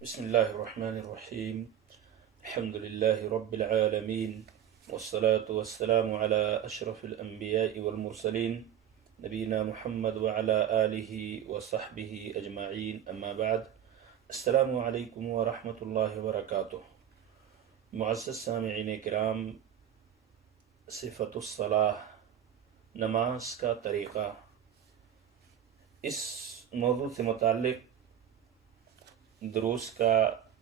بسم الله الرحمن الرحيم. الحمد لله رب العالمين، والصلاة والسلام على أشرف الأنبياء والمرسلين نبينا محمد وعلى آله وصحبه أجمعين، أما بعد. السلام علیکم ورحمۃ اللہ وبرکاتہ. معزز سامعین کرام، صفت الصلاح، نماز کا طریقہ، اس موضوع سے متعلق دروس کا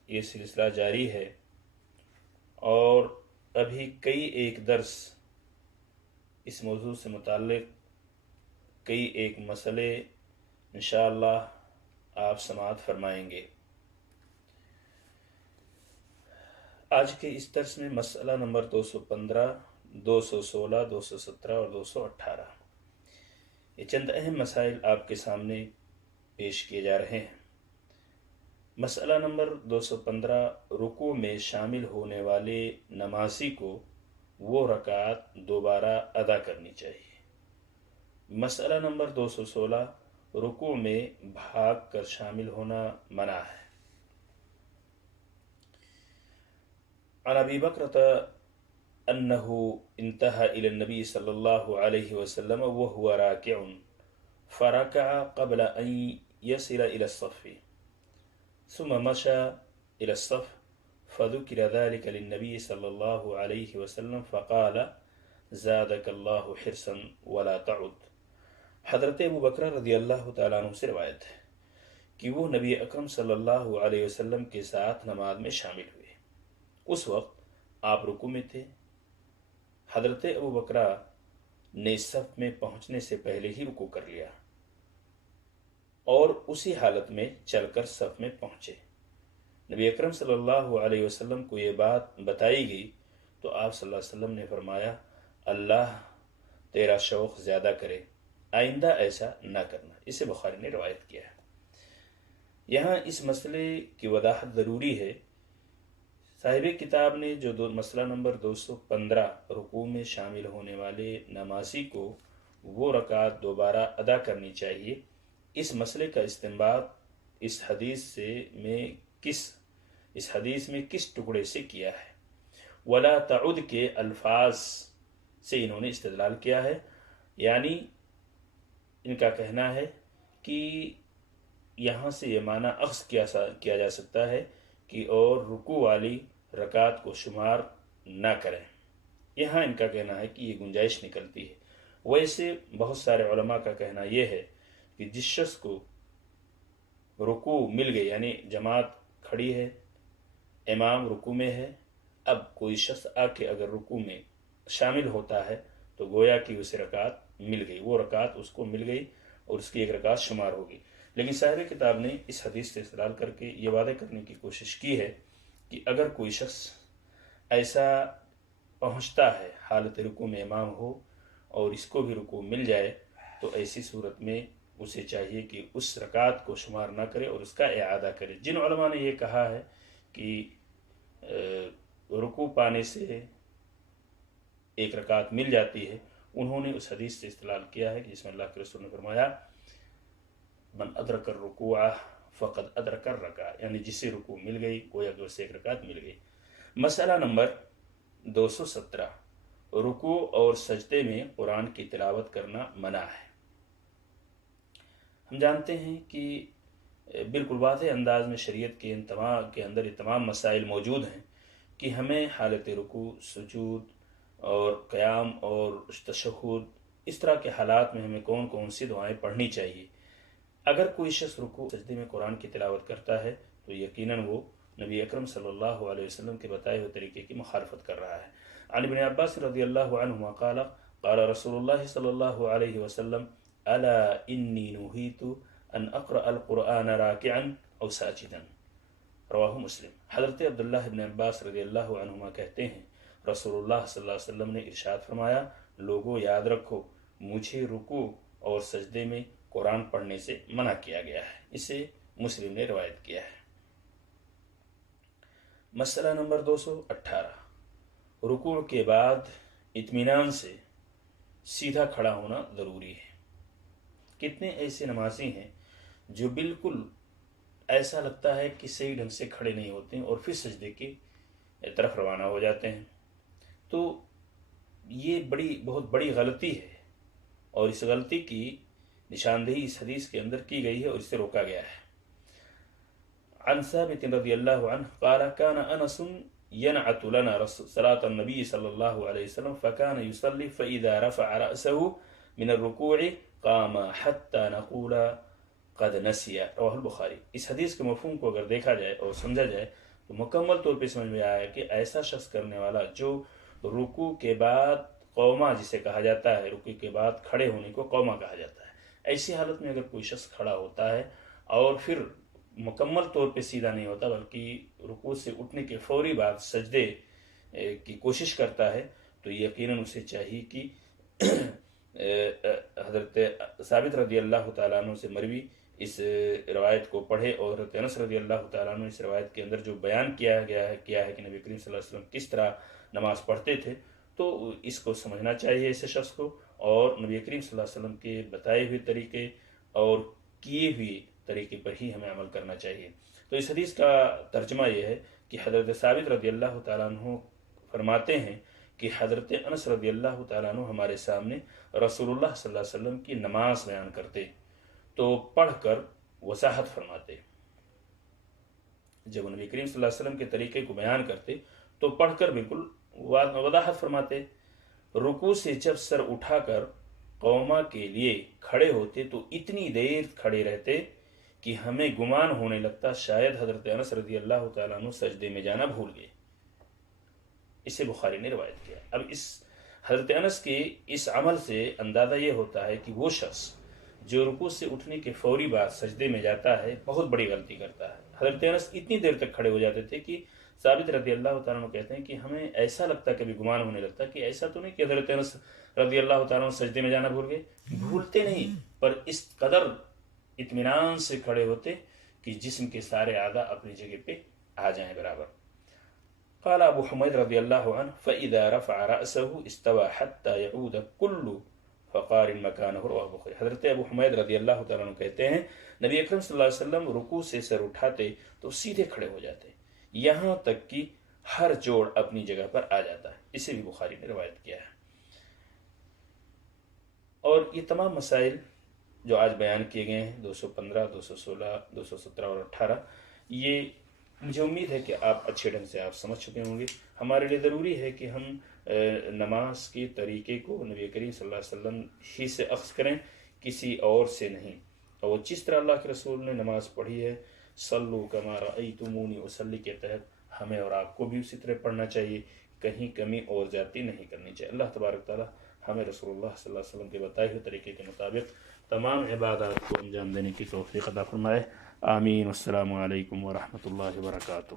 یہ سلسلہ جاری ہے، اور ابھی کئی ایک درس اس موضوع سے متعلق کئی ایک مسئلے انشاءاللہ آپ سماعت فرمائیں گے. آج کے اس درس میں مسئلہ نمبر 215، 216، 217 اور 218، یہ چند اہم مسائل آپ کے سامنے پیش کیے جا رہے ہیں. مسئلہ نمبر 215، رکوع میں شامل ہونے والے نمازی کو وہ رکعت دوبارہ ادا کرنی چاہیے. مسئلہ نمبر 216، رکوع میں بھاگ کر شامل ہونا منع ہے. عن ابی بکرۃ انہ انتہى الى النبی صلی اللہ علیہ وسلم وهو راکع فرکع قبل ان يصل الى الصف ثم مشى إلى الصف فذكر ذلك للنبي صلى الله عليه وسلم فقال زادك الله حرصا ولا تعد. حضرت ابو بکر رضی اللہ تعالیٰ عنہ سے روایت ہے کہ وہ نبی اکرم صلی اللہ علیہ وسلم کے ساتھ نماز میں شامل ہوئے. اس وقت آپ رکوع میں تھے. حضرت ابو بکر نے صف میں پہنچنے سے پہلے ہی رکوع کر لیا اور اسی حالت میں چل کر صف میں پہنچے. نبی اکرم صلی اللہ علیہ وسلم کو یہ بات بتائی گئی تو آپ صلی اللہ علیہ وسلم نے فرمایا، اللہ تیرا شوق زیادہ کرے، آئندہ ایسا نہ کرنا. اسے بخاری نے روایت کیا ہے. یہاں اس مسئلے کی وضاحت ضروری ہے. صاحب کتاب نے جو مسئلہ نمبر 215، رکوع میں شامل ہونے والے نمازی کو وہ رکعت دوبارہ ادا کرنی چاہیے، اس مسئلے کا استنباط اس حدیث میں کس ٹکڑے سے کیا ہے؟ ولا تعد کے الفاظ سے انہوں نے استدلال کیا ہے. یعنی ان کا کہنا ہے کہ یہاں سے یہ معنی اخذ کیا جا سکتا ہے کہ اور رکوع والی رکعت کو شمار نہ کریں. یہاں ان کا کہنا ہے کہ یہ گنجائش نکلتی ہے. ویسے بہت سارے علماء کا کہنا یہ ہے کہ جس شخص کو رکوع مل گئی، یعنی جماعت کھڑی ہے، امام رکوع میں ہے، اب کوئی شخص آ کے اگر رکوع میں شامل ہوتا ہے تو گویا کہ اسے رکعت مل گئی، وہ رکعت اس کو مل گئی اور اس کی ایک رکعت شمار ہوگی. لیکن صاحب کتاب نے اس حدیث سے استدلال کر کے یہ وعدہ کرنے کی کوشش کی ہے کہ اگر کوئی شخص ایسا پہنچتا ہے حالت رکوع میں امام ہو اور اس کو بھی رکوع مل جائے تو ایسی صورت میں اسے چاہیے کہ اس رکعت کو شمار نہ کرے اور اس کا اعادہ کرے. جن علماء نے یہ کہا ہے کہ رکوع پانے سے ایک رکعت مل جاتی ہے، انہوں نے اس حدیث سے استدلال کیا ہے کہ جس میں اللہ کے رسول نے فرمایا من ادرک الرکوع فقد ادرک الرکعہ، یعنی جسے رکوع مل گئی گویا کہ اسے ایک رکعت مل گئی. مسئلہ نمبر 217، رکوع اور سجدے میں قرآن کی تلاوت کرنا منع ہے. ہم جانتے ہیں کہ بالکل واضح انداز میں شریعت کے اندر یہ تمام مسائل موجود ہیں کہ ہمیں حالت رکوع، سجود اور قیام اور تشہد، اس طرح کے حالات میں ہمیں کون کون سی دعائیں پڑھنی چاہیے. اگر کوئی شخص رکوع سجدے میں قرآن کی تلاوت کرتا ہے تو یقیناً وہ نبی اکرم صلی اللہ علیہ وسلم کے بتائے ہوئے طریقے کی مخالفت کر رہا ہے. عن ابن عباس رضی اللہ عنہما قال قال رسول اللہ صلی اللہ علیہ وسلم الا انی نہیت ان اقرأ القرآن راکعا او ساجدا، رواہ مسلم. حضرت عبداللہ ابن عباس رضی اللہ عنہما کہتے ہیں رسول اللہ صلی اللہ علیہ وسلم نے ارشاد فرمایا، لوگوں یاد رکھو مجھے رکوع اور سجدے میں قرآن پڑھنے سے منع کیا گیا ہے. اسے مسلم نے روایت کیا ہے. مسئلہ نمبر 218، رکوع کے بعد اطمینان سے سیدھا کھڑا ہونا ضروری ہے. کتنے ایسے نمازی ہیں جو بالکل ایسا لگتا ہے کہ صحیح ڈھنگ سے کھڑے نہیں ہوتے ہیں اور پھر سجدے کی طرف روانہ ہو جاتے ہیں۔ تو یہ بہت بڑی غلطی ہے، اور اس غلطی کی نشاندہی اس حدیث کے اندر کی گئی ہے اور اس سے روکا گیا ہے۔ عن ثابت رضی اللہ عنہ قال كان انس ينعت لنا صلاة النبي صلى الله عليه وسلم فكان يصلي فإذا رفع رأسه من الركوع قام حتى نقول قد نسي رواه البخاری۔ اس حدیث کے مفہوم کو اگر دیکھا جائے اور سمجھا جائے تو مکمل طور پہ سمجھ میں آیا کہ ایسا شخص کرنے والا جو رکوع کے بعد قوما جسے کہا جاتا ہے، رکوع کے بعد کھڑے ہونے کو قوما کہا جاتا ہے، ایسی حالت میں اگر کوئی شخص کھڑا ہوتا ہے اور پھر مکمل طور پہ سیدھا نہیں ہوتا بلکہ رکوع سے اٹھنے کے فوری بعد سجدے کی کوشش کرتا ہے، تو یقیناً اسے چاہیے کہ حضرت ثابت رضی اللہ تعالیٰ عنہ سے مروی اس روایت کو پڑھے، اور حضرت انس رضی اللہ تعالیٰ عنہ اس روایت کے اندر جو بیان کیا ہے کہ نبی کریم صلی اللہ علیہ وسلم کس طرح نماز پڑھتے تھے، تو اس کو سمجھنا چاہیے ایسے شخص کو، اور نبی کریم صلی اللہ علیہ وسلم کے بتائے ہوئے طریقے اور کیے ہوئے طریقے پر ہی ہمیں عمل کرنا چاہیے۔ تو اس حدیث کا ترجمہ یہ ہے کہ حضرت ثابت رضی اللہ تعالیٰ عنہ فرماتے ہیں کہ حضرت انس رضی اللہ تعالیٰ عنہ ہمارے سامنے رسول اللہ صلی اللہ علیہ وسلم کی نماز بیان کرتے تو پڑھ کر وضاحت فرماتے۔ جب نبی کریم صلی اللہ علیہ وسلم کے طریقے کو بیان کرتے تو پڑھ کر بالکل وضاحت فرماتے۔ رکوع سے جب سر اٹھا کر قوما کے لیے کھڑے ہوتے تو اتنی دیر کھڑے رہتے کہ ہمیں گمان ہونے لگتا شاید حضرت انس رضی اللہ تعالیٰ عنہ سجدے میں جانا بھول گئے۔ اسے بخاری نے روایت کیا۔ اب اس حضرت انس کے اس عمل سے اندازہ یہ ہوتا ہے کہ وہ شخص جو رکوع سے اٹھنے کے فوری بعد سجدے میں جاتا ہے بہت بڑی غلطی کرتا ہے۔ حضرت انس اتنی دیر تک کھڑے ہو جاتے تھے کہ ثابت رضی اللہ تعالیٰ عنہ کہتے ہیں کہ ہمیں ایسا لگتا، کبھی گمان ہونے لگتا کہ ایسا تو نہیں کہ حضرت انس رضی اللہ تعالیٰ عنہ سجدے میں جانا بھول گئے۔ بھولتے نہیں، پر اس قدر اطمینان سے کھڑے ہوتے کہ جسم کے سارے اعضاء اپنی جگہ پہ آ جائیں برابر۔ قال ابو حمید رضی اللہ عنہ فإذا رفع رأسه استوى حتى يعود كل فقار مكانه رواه البخاری۔ حضرت ابو حمید رضی اللہ تعالیٰ عنہ کہتے ہیں نبی اکرم صلی اللہ علیہ وسلم رکوع سے سر اٹھاتے تو سیدھے کھڑے ہو جاتے یہاں تک کہ ہر جوڑ اپنی جگہ پر آ جاتا ہے۔ اسے بھی بخاری نے روایت کیا ہے۔ اور یہ تمام مسائل جو آج بیان کیے گئے ہیں 215، 216، 217 اور 18، یہ مجھے امید ہے کہ آپ اچھے ڈھنگ سے آپ سمجھ چکے ہوں گے۔ ہمارے لیے ضروری ہے کہ ہم نماز کے طریقے کو نبی کریم صلی اللہ علیہ وسلم ہی سے اخذ کریں، کسی اور سے نہیں، اور جس طرح اللہ کے رسول نے نماز پڑھی ہے صلو کما رأیتمونی اصلی کے تحت ہمیں اور آپ کو بھی اسی طرح پڑھنا چاہیے، کہیں کمی اور زیادتی نہیں کرنی چاہیے۔ اللہ تبارک تعالیٰ ہمیں رسول اللہ صلی اللہ علیہ وسلم کے بتائے ہوئے طریقے کے مطابق تمام عبادات کو انجام دینے کی توفیق عطا فرمائے۔ آمین۔ السلام علیکم ورحمۃ اللہ وبرکاتہ۔